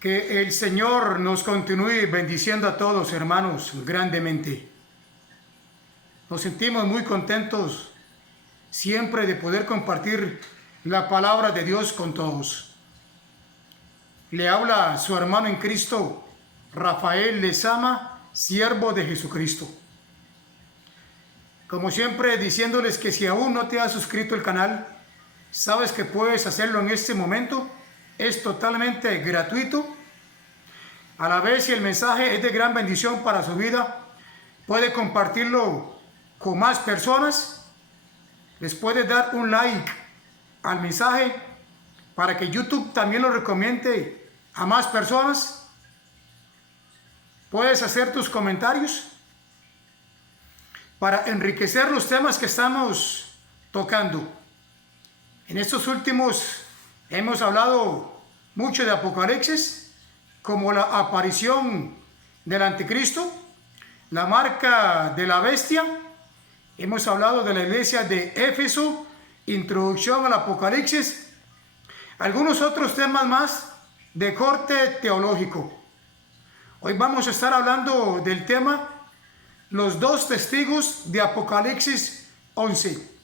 Que el Señor nos continúe bendiciendo a todos, hermanos, grandemente. Nos sentimos muy contentos siempre de poder compartir la palabra de Dios con todos. Le habla su hermano en Cristo, Rafael Lezama, siervo de Jesucristo. Como siempre, diciéndoles que si aún no te has suscrito al canal, sabes que puedes hacerlo en este momento. Es totalmente gratuito. A la vez, si el mensaje es de gran bendición para su vida, puede compartirlo con más personas. Les puede dar un like al mensaje para que YouTube también lo recomiende a más personas. Puedes hacer tus comentarios para enriquecer los temas que estamos tocando. En estos últimos hemos hablado mucho de Apocalipsis, como la aparición del anticristo, la marca de la bestia. Hemos hablado de la iglesia de Éfeso, introducción al Apocalipsis, algunos otros temas más de corte teológico. Hoy vamos a estar hablando del tema los dos testigos de Apocalipsis 11.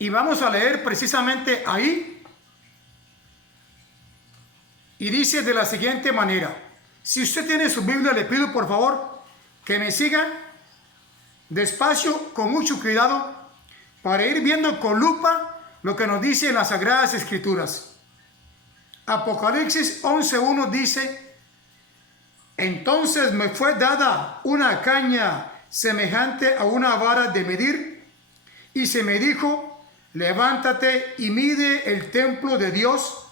Y vamos a leer precisamente ahí. Y dice de la siguiente manera. Si usted tiene su Biblia, le pido por favor que me siga despacio, con mucho cuidado, para ir viendo con lupa lo que nos dice en las Sagradas Escrituras. Apocalipsis 11:1 dice: entonces me fue dada una caña semejante a una vara de medir, y se me dijo: levántate y mide el templo de Dios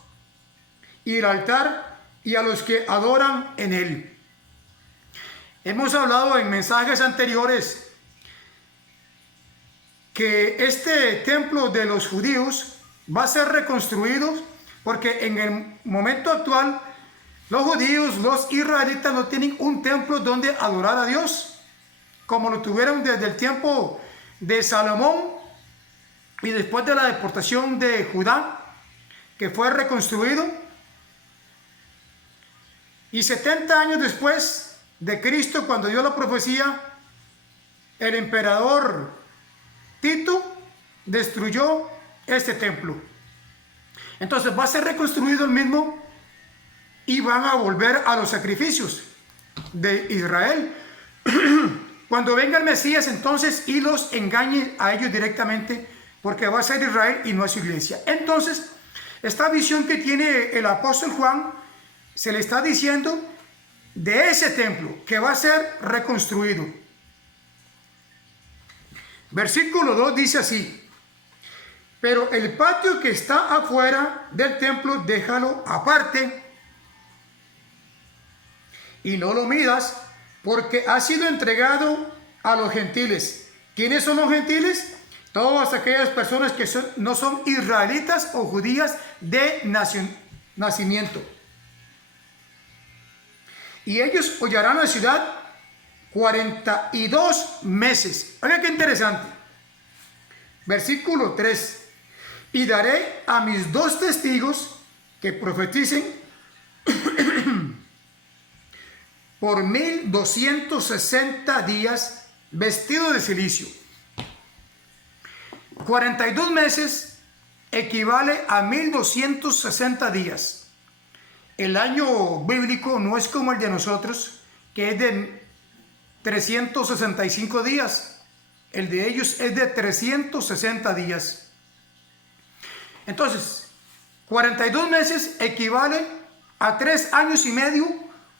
y el altar y a los que adoran en él. Hemos hablado en mensajes anteriores que este templo de los judíos va a ser reconstruido, porque en el momento actual los judíos, los israelitas, no tienen un templo donde adorar a Dios, como lo tuvieron desde el tiempo de Salomón y después de la deportación de Judá, que fue reconstruido. Y 70 años después de Cristo, cuando dio la profecía, el emperador Tito destruyó este templo. Entonces va a ser reconstruido el mismo y van a volver a los sacrificios de Israel. Cuando venga el Mesías, entonces, y los engañe a ellos directamente, porque va a ser Israel y no es su iglesia. Entonces, esta visión que tiene el apóstol Juan, se le está diciendo de ese templo que va a ser reconstruido. Versículo 2 dice así: pero el patio que está afuera del templo, déjalo aparte y no lo midas, porque ha sido entregado a los gentiles. ¿Quiénes son los gentiles? Todas aquellas personas que no son israelitas o judías de nacimiento. Y ellos hollarán la ciudad 42 meses. Oiga qué interesante. Versículo 3. Y daré a mis dos testigos que profeticen por 1260 días vestidos de silicio. 42 meses equivale a 1260 días. El año bíblico no es como el de nosotros, que es de 365 días. El de ellos es de 360 días. Entonces, 42 meses equivale a 3 años y medio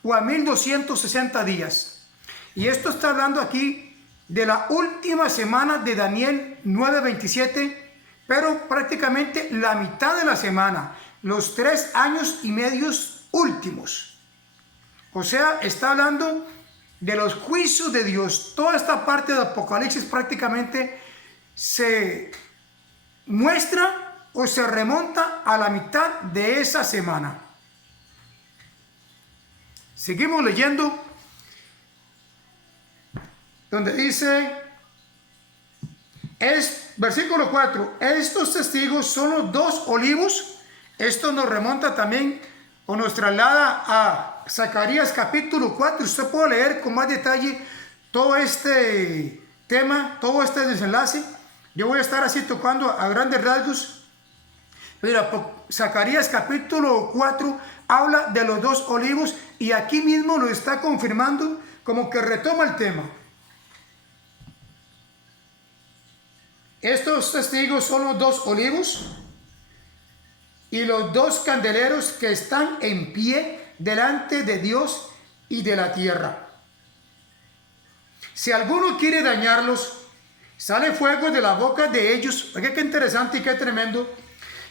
o a 1260 días. Y esto está hablando aquí de la última semana de Daniel 9:27, pero prácticamente la mitad de la semana, los 3 años y medios últimos. O sea, está hablando de los juicios de Dios. Toda esta parte de Apocalipsis prácticamente se muestra o se remonta a la mitad de esa semana. Seguimos leyendo, donde dice, versículo 4, estos testigos son los dos olivos. Esto nos remonta también o nos traslada a Zacarías capítulo 4. Usted puede leer con más detalle todo este tema, todo este desenlace. Yo voy a estar así tocando a grandes rasgos. Pero Zacarías capítulo 4 habla de los dos olivos y aquí mismo lo está confirmando, como que retoma el tema. Estos testigos son los dos olivos y los dos candeleros que están en pie delante de Dios y de la tierra. Si alguno quiere dañarlos, sale fuego de la boca de ellos. Oiga, qué interesante y qué tremendo.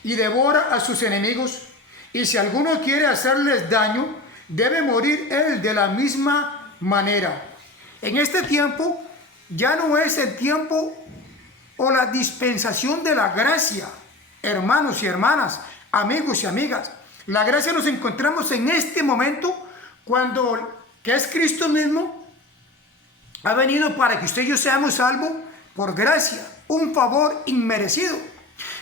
Y devora a sus enemigos. Y si alguno quiere hacerles daño, debe morir él de la misma manera. En este tiempo ya no es el tiempo o la dispensación de la gracia, hermanos y hermanas, amigos y amigas. La gracia nos encontramos en este momento cuando, que es Cristo mismo, ha venido para que usted y yo seamos salvos por gracia, un favor inmerecido.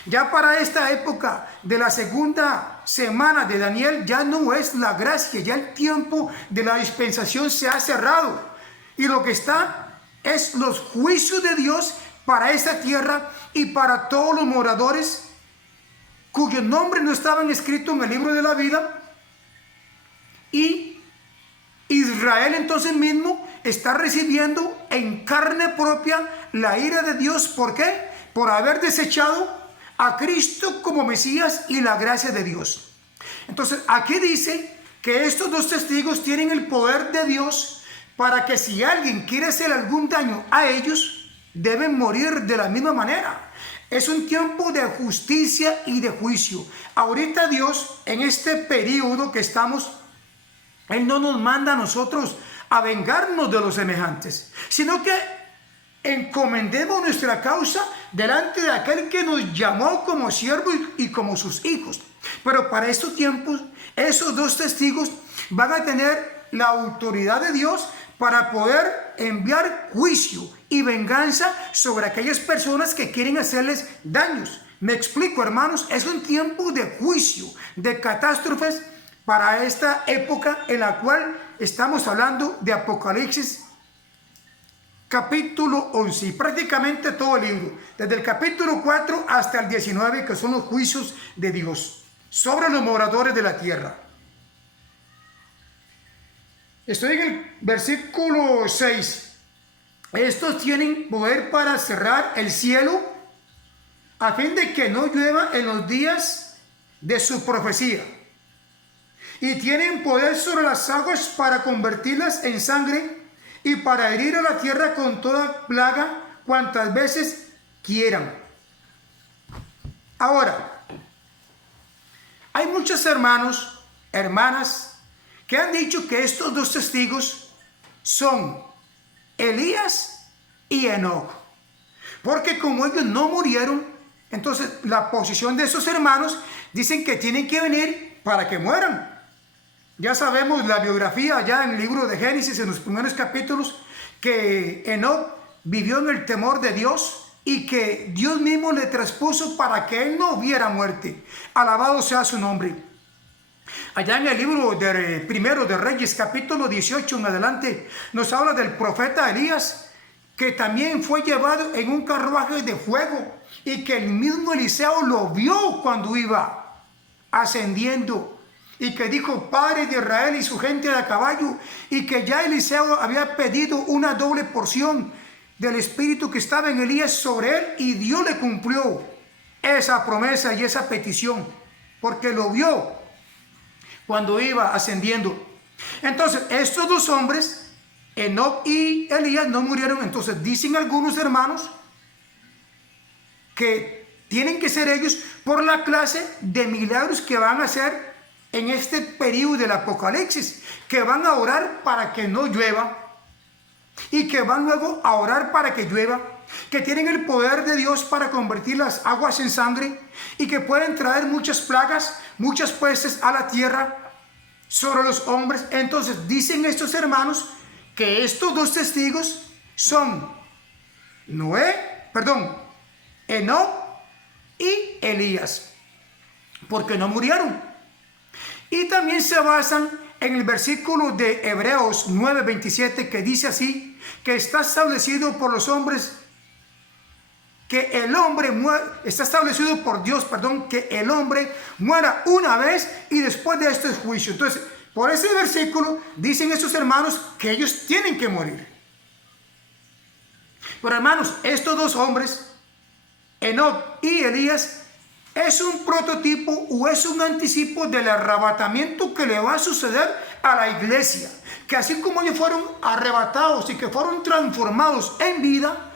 Ya para esta época de la segunda semana de Daniel ya no es la gracia, ya el tiempo de la dispensación se ha cerrado. Y lo que está es los juicios de Dios para esta tierra y para todos los moradores cuyos nombres no estaban escritos en el libro de la vida. Y Israel entonces mismo está recibiendo en carne propia la ira de Dios. ¿Por qué? Por haber desechado a Cristo como Mesías y la gracia de Dios. Entonces aquí dice que estos dos testigos tienen el poder de Dios para que si alguien quiere hacer algún daño a ellos, deben morir de la misma manera. Es un tiempo de justicia y de juicio. Ahorita Dios, en este periodo que estamos, Él no nos manda a nosotros a vengarnos de los semejantes, sino que encomendemos nuestra causa delante de aquel que nos llamó como siervos y como sus hijos. Pero para estos tiempos, esos dos testigos van a tener la autoridad de Dios para poder enviar juicio y venganza sobre aquellas personas que quieren hacerles daños. Me explico, hermanos, es un tiempo de juicio, de catástrofes para esta época en la cual estamos hablando de Apocalipsis capítulo 11, y prácticamente todo el libro, desde el capítulo 4 hasta el 19, que son los juicios de Dios sobre los moradores de la tierra. Estoy en el versículo 6. Estos tienen poder para cerrar el cielo a fin de que no llueva en los días de su profecía. Y tienen poder sobre las aguas para convertirlas en sangre y para herir a la tierra con toda plaga cuantas veces quieran. Ahora, hay muchos hermanos, hermanas, que han dicho que estos dos testigos son Elías y Enoc, porque como ellos no murieron, entonces la posición de esos hermanos dicen que tienen que venir para que mueran. Ya sabemos la biografía ya en el libro de Génesis, en los primeros capítulos, que Enoc vivió en el temor de Dios y que Dios mismo le traspuso para que él no viera muerte. Alabado sea su nombre. Allá en el libro primero de Reyes, capítulo 18 en adelante, nos habla del profeta Elías, que también fue llevado en un carruaje de fuego y que el mismo Eliseo lo vio cuando iba ascendiendo. Y que dijo, Padre de Israel y su gente de a caballo, y que ya Eliseo había pedido una doble porción del espíritu que estaba en Elías sobre él, y Dios le cumplió esa promesa y esa petición, porque lo vio cuando iba ascendiendo. Entonces, estos dos hombres, Enoc y Elías, no murieron. Entonces, dicen algunos hermanos que tienen que ser ellos por la clase de milagros que van a hacer en este periodo del Apocalipsis, que van a orar para que no llueva y que van luego a orar para que llueva, que tienen el poder de Dios para convertir las aguas en sangre y que pueden traer muchas plagas, muchas pestes a la tierra sobre los hombres. Entonces dicen estos hermanos que estos dos testigos son Enoc y Elías, porque no murieron. Y también se basan en el versículo de Hebreos 9:27, que dice así, que está establecido por los hombres, que el hombre está establecido por Dios, que el hombre muera una vez y después de esto es juicio. Entonces, por ese versículo dicen estos hermanos que ellos tienen que morir. Pero hermanos, estos dos hombres, Enoc y Elías, es un prototipo o es un anticipo del arrebatamiento que le va a suceder a la iglesia. Que así como ellos fueron arrebatados y que fueron transformados en vida,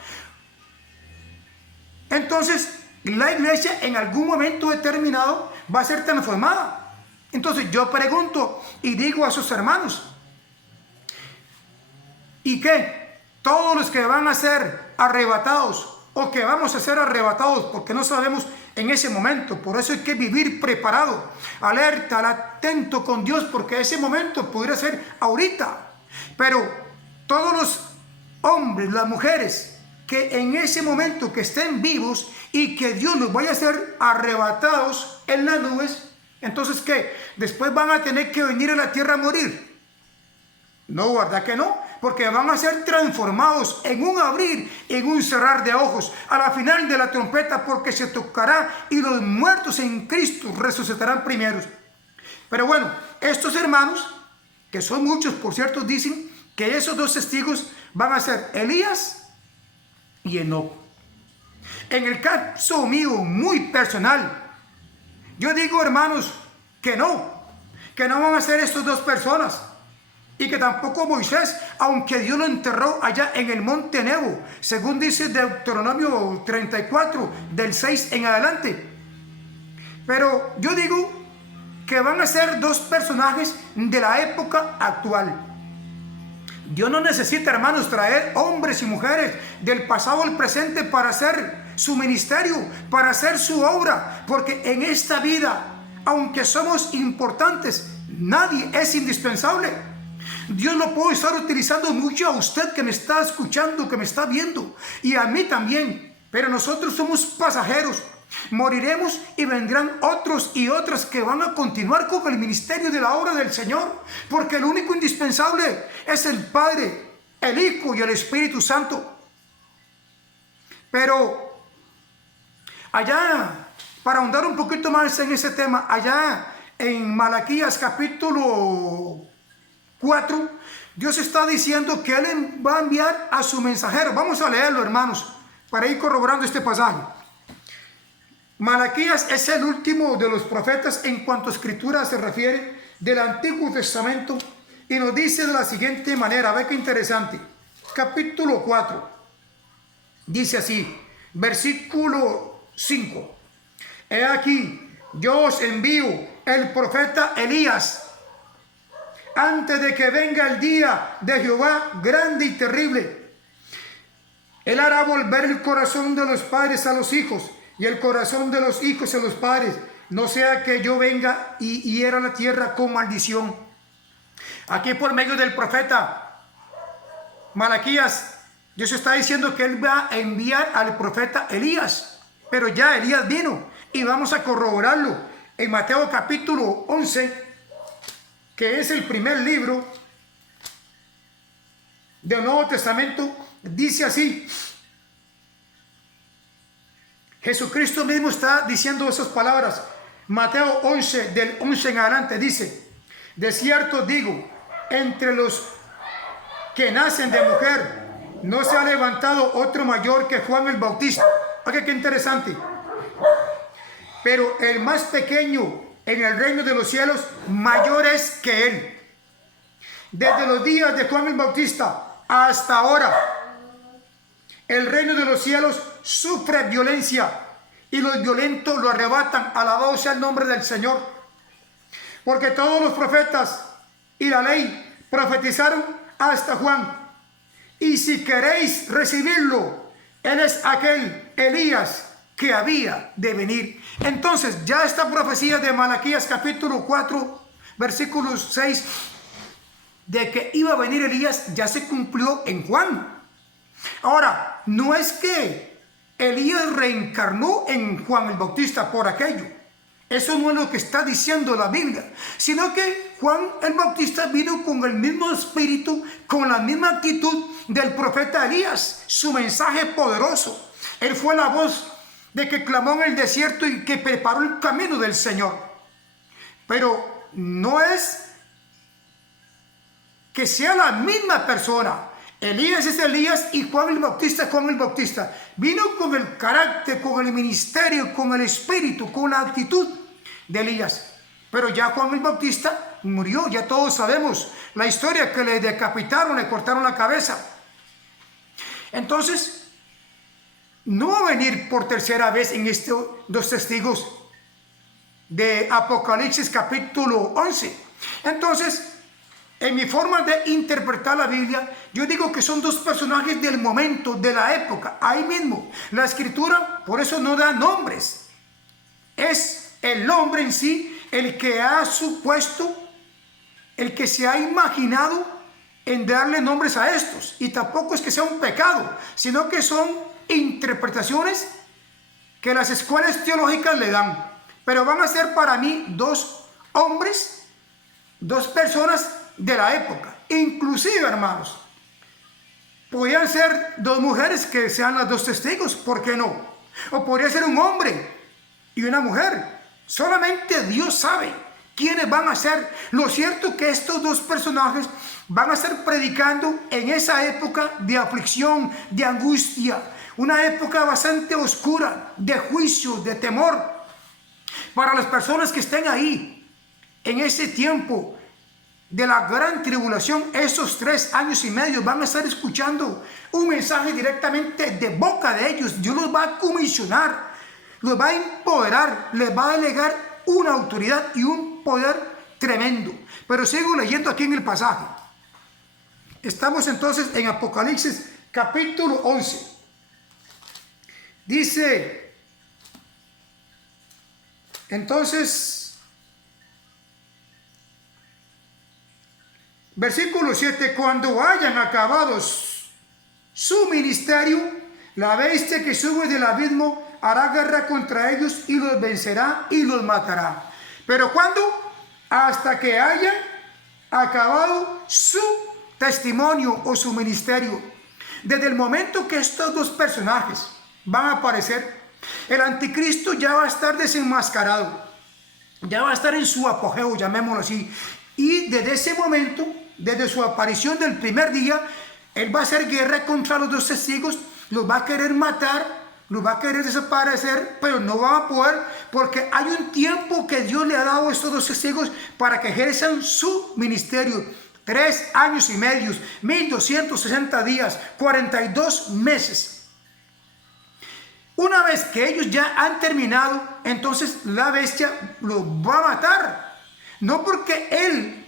entonces la iglesia en algún momento determinado va a ser transformada. Entonces yo pregunto y digo a sus hermanos, ¿y qué? Todos los que van a ser arrebatados o que vamos a ser arrebatados, porque no sabemos en ese momento. Por eso hay que vivir preparado, alerta, atento con Dios, porque ese momento podría ser ahorita. Pero todos los hombres, las mujeres que en ese momento que estén vivos y que Dios los vaya a hacer arrebatados en las nubes, entonces ¿qué? Después van a tener que venir a la tierra a morir. No, ¿verdad que no? Porque van a ser transformados en un abrir, en un cerrar de ojos, a la final de la trompeta, porque se tocará y los muertos en Cristo resucitarán primeros. Pero bueno, estos hermanos, que son muchos por cierto, dicen que esos dos testigos van a ser Elías y Enoc. En el caso mío muy personal, yo digo, hermanos, que no van a ser estas dos personas, y que tampoco Moisés, aunque Dios lo enterró allá en el monte Nebo, según dice Deuteronomio 34, del 6 en adelante. Pero yo digo que van a ser dos personajes de la época actual. Dios no necesita, hermanos, traer hombres y mujeres del pasado al presente para hacer su ministerio, para hacer su obra, porque en esta vida, aunque somos importantes, nadie es indispensable. Dios lo puede estar utilizando mucho a usted que me está escuchando, que me está viendo, y a mí también, pero nosotros somos pasajeros. Moriremos y vendrán otros y otras que van a continuar con el ministerio de la obra del Señor, porque el único indispensable es el Padre, el Hijo y el Espíritu Santo. Pero allá, para ahondar un poquito más en ese tema, allá en Malaquías capítulo 4, Dios está diciendo que Él va a enviar a su mensajero. Vamos a leerlo, hermanos, para ir corroborando este pasaje. Malaquías es el último de los profetas en cuanto a escritura se refiere del Antiguo Testamento, y nos dice de la siguiente manera, ve qué interesante. Capítulo 4, dice así, versículo 5. He aquí, yo os envío el profeta Elías, antes de que venga el día de Jehová grande y terrible. Él hará volver el corazón de los padres a los hijos, y el corazón de los hijos a los padres, no sea que yo venga y hiera la tierra con maldición. Aquí por medio del profeta Malaquías, Dios está diciendo que Él va a enviar al profeta Elías, pero ya Elías vino, y vamos a corroborarlo en Mateo capítulo 11, que es el primer libro del Nuevo Testamento. Dice así, Jesucristo mismo está diciendo esas palabras. Mateo 11, del 11 en adelante, dice, de cierto digo, entre los que nacen de mujer, no se ha levantado otro mayor que Juan el Bautista. Oiga, qué interesante. Pero el más pequeño en el reino de los cielos, mayor es que él. Desde los días de Juan el Bautista hasta ahora, el reino de los cielos sufre violencia, y los violentos lo arrebatan. Alabado sea el nombre del Señor. Porque todos los profetas y la ley profetizaron hasta Juan. Y si queréis recibirlo, él es aquel Elías que había de venir. Entonces ya esta profecía de Malaquías capítulo 4 versículo 6 de que iba a venir Elías ya se cumplió en Juan. Ahora, no es que Elías reencarnó en Juan el Bautista por aquello. Eso no es lo que está diciendo la Biblia, sino que Juan el Bautista vino con el mismo espíritu, con la misma actitud del profeta Elías, su mensaje poderoso. Él fue la voz de que clamó en el desierto y que preparó el camino del Señor. Pero no es que sea la misma persona. Elías es Elías y Juan el Bautista es Juan el Bautista. Vino con el carácter, con el ministerio, con el espíritu, con la actitud de Elías. Pero ya Juan el Bautista murió, ya todos sabemos la historia, que le decapitaron, le cortaron la cabeza. Entonces, no va a venir por tercera vez en estos dos testigos de Apocalipsis capítulo 11. Entonces, en mi forma de interpretar la Biblia, yo digo que son dos personajes del momento, de la época, ahí mismo. La escritura, por eso no da nombres. Es el hombre en sí el que ha supuesto, el que se ha imaginado en darle nombres a estos. Y tampoco es que sea un pecado, sino que son interpretaciones que las escuelas teológicas le dan. Pero van a ser para mí dos hombres, dos personas de la época. Inclusive, hermanos, podrían ser dos mujeres que sean las dos testigos, ¿por qué no? O podría ser un hombre y una mujer. Solamente Dios sabe quiénes van a ser. Lo cierto es que estos dos personajes van a estar predicando en esa época de aflicción, de angustia, una época bastante oscura, de juicio, de temor. Para las personas que estén ahí, en ese tiempo de la gran tribulación, esos 3 años y medio, van a estar escuchando un mensaje directamente de boca de ellos. Dios los va a comisionar, los va a empoderar, les va a delegar una autoridad y un poder tremendo. Pero sigo leyendo aquí en el pasaje. Estamos entonces en Apocalipsis capítulo 11. Dice, entonces, versículo 7, cuando hayan acabado su ministerio, la bestia que sube del abismo hará guerra contra ellos y los vencerá y los matará. ¿Pero cuándo? Hasta que hayan acabado su testimonio o su ministerio. Desde el momento que estos dos personajes van a aparecer, el anticristo ya va a estar desenmascarado, ya va a estar en su apogeo, llamémoslo así. Y desde ese momento, desde su aparición del primer día, él va a hacer guerra contra los dos testigos, los va a querer matar, los va a querer desaparecer, pero no van a poder, porque hay un tiempo que Dios le ha dado a estos dos testigos para que ejerzan su ministerio. 3 años y medio, 1260 días, 42 meses. Una vez que ellos ya han terminado, entonces la bestia los va a matar. No porque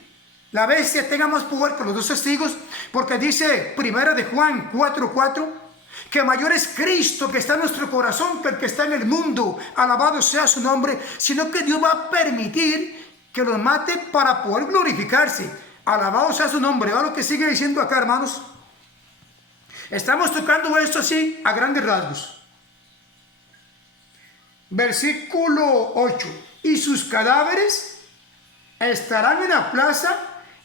la bestia, tenga más poder que los dos testigos, porque dice Primera de Juan 4:4, que mayor es Cristo que está en nuestro corazón que el que está en el mundo. Alabado sea su nombre. Sino que Dios va a permitir que los mate para poder glorificarse. Alabado sea su nombre. Ahora lo que sigue diciendo acá, hermanos. Estamos tocando esto así a grandes rasgos. Versículo 8. Y sus cadáveres estarán en la plaza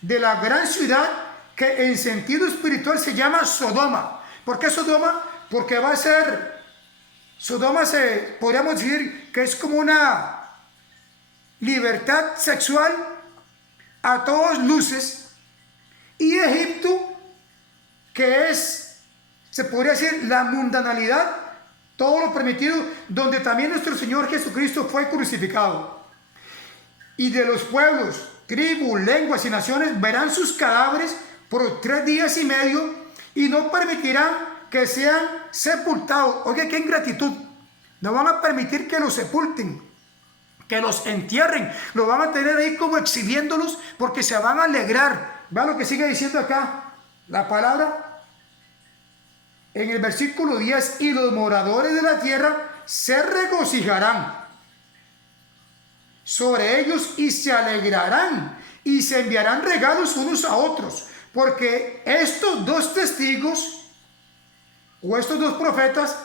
de la gran ciudad, que en sentido espiritual se llama Sodoma. ¿Por qué Sodoma? Porque va a ser, Sodoma podríamos decir que es como una libertad sexual a todas luces, y Egipto, que es, se podría decir, la mundanalidad, todo lo permitido, donde también nuestro Señor Jesucristo fue crucificado. Y de los pueblos, tribus, lenguas y naciones verán sus cadáveres por 3 días y medio y no permitirán que sean sepultados. Oye, qué ingratitud. No van a permitir que los sepulten, que los entierren. Lo van a tener ahí como exhibiéndolos, porque se van a alegrar. Vean lo que sigue diciendo acá la palabra. En el versículo 10, y los moradores de la tierra se regocijarán sobre ellos y se alegrarán y se enviarán regalos unos a otros, porque estos dos testigos o estos dos profetas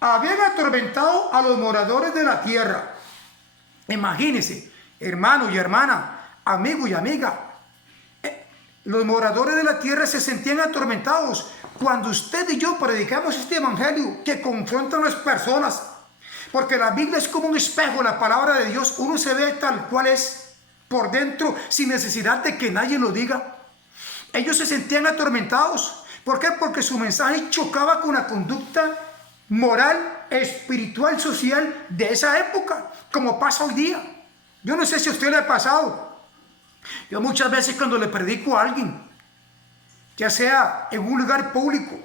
habían atormentado a los moradores de la tierra Imagínense, hermano y hermana, amigo y amiga, los moradores de la tierra se sentían atormentados cuando usted y yo predicamos este evangelio que confronta a las personas. Porque la Biblia es como un espejo, la palabra de Dios. Uno se ve tal cual es por dentro sin necesidad de que nadie lo diga. Ellos se sentían atormentados. ¿Por qué? Porque su mensaje chocaba con la conducta moral, espiritual, social de esa época, como pasa hoy día. Yo no sé si a usted le ha pasado. Yo muchas veces cuando le predico a alguien, ya sea en un lugar público,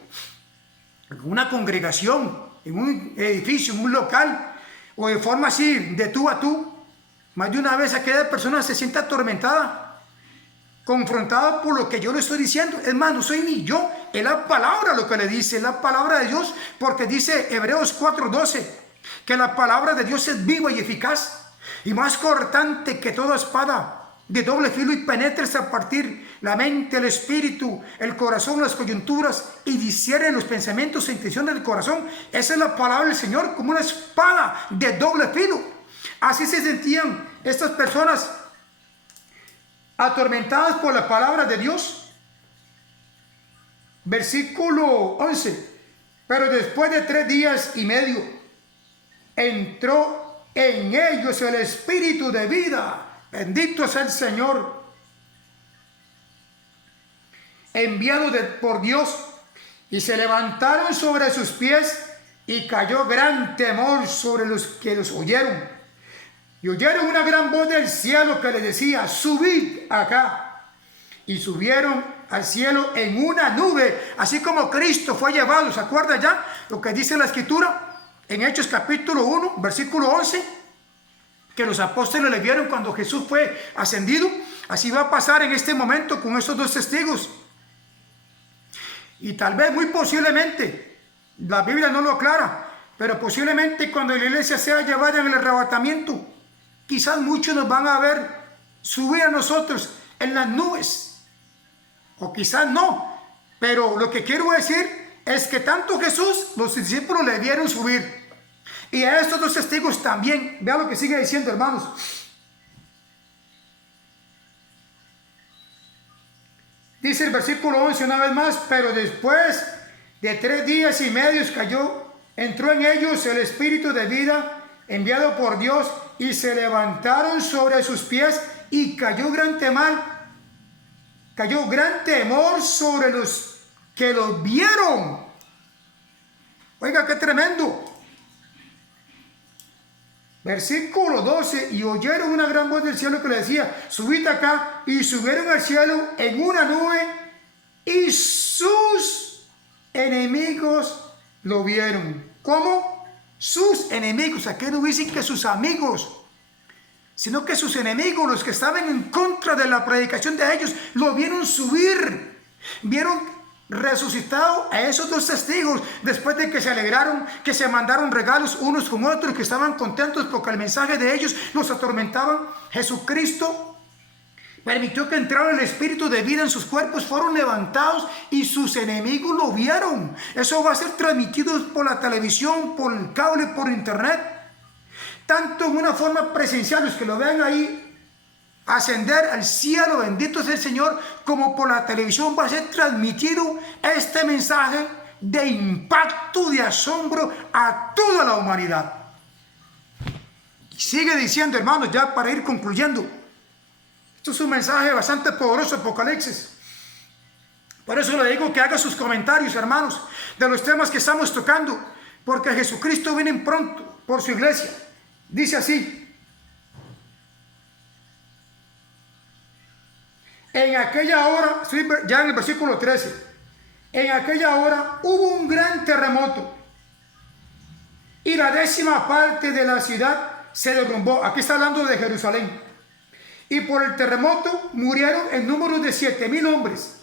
en una congregación, en un edificio, en un local, o de forma así, de tú a tú, más de una vez aquella persona se siente atormentada, confrontada por lo que yo le estoy diciendo. Es más, no soy ni yo, es la palabra lo que le dice, es la palabra de Dios, porque dice Hebreos 4:12, que la palabra de Dios es viva y eficaz, y más cortante que toda espada de doble filo, y penetra hasta partir la mente, el espíritu, el corazón, las coyunturas, y discierne los pensamientos e intenciones del corazón. Esa es la palabra del Señor, como una espada de doble filo. Así se sentían estas personas atormentadas por la palabra de Dios. Versículo 11. Pero después de 3 días y medio entró en ellos el espíritu de vida. Bendito sea el Señor, enviado por Dios, y se levantaron sobre sus pies, y cayó gran temor sobre los que los oyeron. Y oyeron una gran voz del cielo que les decía: subid acá. Y subieron al cielo en una nube, así como Cristo fue llevado. ¿Se acuerda ya lo que dice la Escritura en Hechos capítulo 1, versículo 11? Que los apóstoles le vieron cuando Jesús fue ascendido. Así va a pasar en este momento con estos 2 testigos. Y tal vez, muy posiblemente, la Biblia no lo aclara, pero posiblemente cuando la iglesia sea llevada en el arrebatamiento, quizás muchos nos van a ver subir a nosotros en las nubes, o quizás no. Pero lo que quiero decir es que tanto Jesús, los discípulos le vieron subir, y a estos 2 testigos también. Vea lo que sigue diciendo, hermanos. Dice el versículo 11 una vez más: pero después de 3 días y medio entró en ellos el espíritu de vida enviado por Dios, y se levantaron sobre sus pies, y cayó gran temor sobre los que los vieron. Oiga, qué tremendo. Versículo 12: y oyeron una gran voz del cielo que le decía: subid acá. Y subieron al cielo en una nube, y sus enemigos lo vieron. ¿Cómo? Sus enemigos. Aquí no dicen que sus amigos, sino que sus enemigos, los que estaban en contra de la predicación de ellos, lo vieron subir. Vieron resucitado a esos 2 testigos, después de que se alegraron, que se mandaron regalos unos con otros, que estaban contentos porque el mensaje de ellos los atormentaban. Jesucristo permitió que entrara el espíritu de vida en sus cuerpos, fueron levantados, y sus enemigos lo vieron. Eso va a ser transmitido por la televisión, por el cable, por internet, tanto en una forma presencial, los que lo vean ahí ascender al cielo, bendito sea el Señor, como por la televisión va a ser transmitido este mensaje de impacto, de asombro a toda la humanidad. Y sigue diciendo, hermanos, ya para ir concluyendo, esto es un mensaje bastante poderoso, Apocalipsis. Por eso le digo que haga sus comentarios, hermanos, de los temas que estamos tocando, porque Jesucristo viene pronto por su iglesia. Dice así: en aquella hora, ya en el versículo 13, en aquella hora hubo un gran terremoto, y la 10ª parte de la ciudad se derrumbó. Aquí está hablando de Jerusalén. Y por el terremoto murieron en número de 7,000 hombres.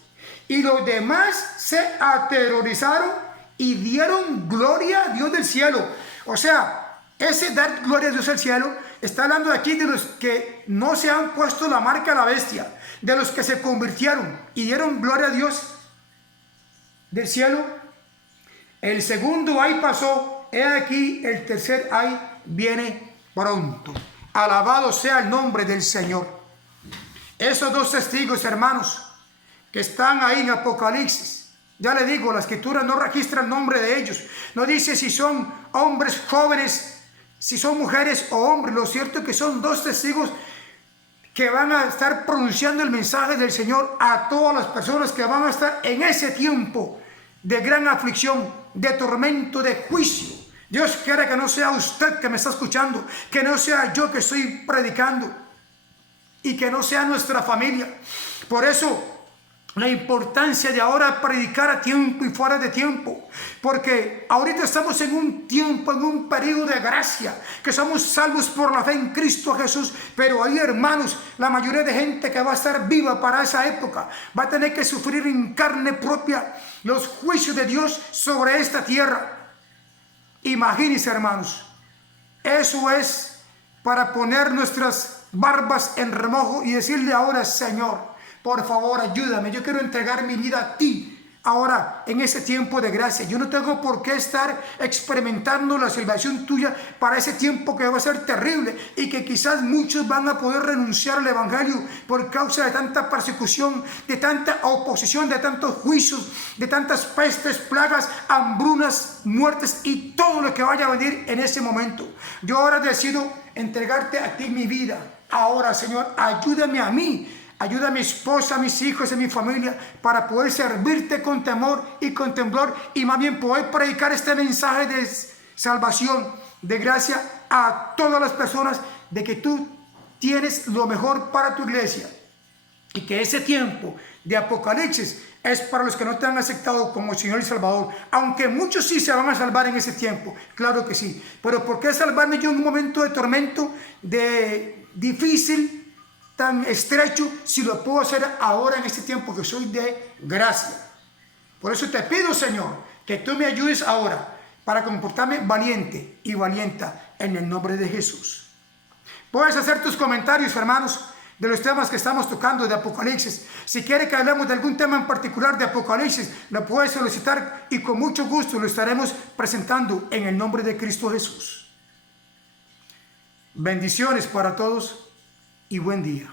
Y los demás se aterrorizaron y dieron gloria a Dios del cielo. O sea, ese dar gloria a Dios del cielo está hablando aquí de los que no se han puesto la marca a la bestia, de los que se convirtieron y dieron gloria a Dios del cielo. El segundo ay pasó, he aquí el tercer ay viene pronto. Alabado sea el nombre del Señor. Esos dos testigos, hermanos, que están ahí en Apocalipsis, ya le digo, la escritura no registra el nombre de ellos. No dice si son hombres jóvenes, si son mujeres o hombres. Lo cierto es que son dos testigos que van a estar pronunciando el mensaje del Señor a todas las personas que van a estar en ese tiempo de gran aflicción, de tormento, de juicio. Dios quiere que no sea usted que me está escuchando, que no sea yo que estoy predicando y que no sea nuestra familia. Por eso la importancia de ahora predicar a tiempo y fuera de tiempo, porque ahorita estamos en un tiempo, en un periodo de gracia, que somos salvos por la fe en Cristo Jesús, pero ahí, hermanos, la mayoría de gente que va a estar viva para esa época va a tener que sufrir en carne propia los juicios de Dios sobre esta tierra. Imagínense, hermanos, eso es para poner nuestras barbas en remojo y decirle ahora: Señor, por favor, ayúdame. Yo quiero entregar mi vida a ti ahora en ese tiempo de gracia. Yo no tengo por qué estar experimentando la salvación tuya para ese tiempo que va a ser terrible y que quizás muchos van a poder renunciar al evangelio por causa de tanta persecución, de tanta oposición, de tantos juicios, de tantas pestes, plagas, hambrunas, muertes y todo lo que vaya a venir en ese momento. Yo ahora decido entregarte a ti mi vida. Ahora, Señor, ayúdame a mí. Ayuda a mi esposa, a mis hijos, a mi familia, para poder servirte con temor y con temblor, y más bien poder predicar este mensaje de salvación, de gracia a todas las personas, de que tú tienes lo mejor para tu iglesia, y que ese tiempo de Apocalipsis es para los que no te han aceptado como Señor y Salvador, aunque muchos sí se van a salvar en ese tiempo, claro que sí, pero ¿por qué salvarme yo en un momento de tormento, de difícil, tan estrecho, si lo puedo hacer ahora en este tiempo que soy de gracia? Por eso te pido, Señor, que tú me ayudes ahora para comportarme valiente y valienta en el nombre de Jesús. Puedes hacer tus comentarios, hermanos, de los temas que estamos tocando de Apocalipsis. Si quiere que hablemos de algún tema en particular de Apocalipsis, lo puedes solicitar y con mucho gusto lo estaremos presentando en el nombre de Cristo Jesús. Bendiciones para todos y buen día.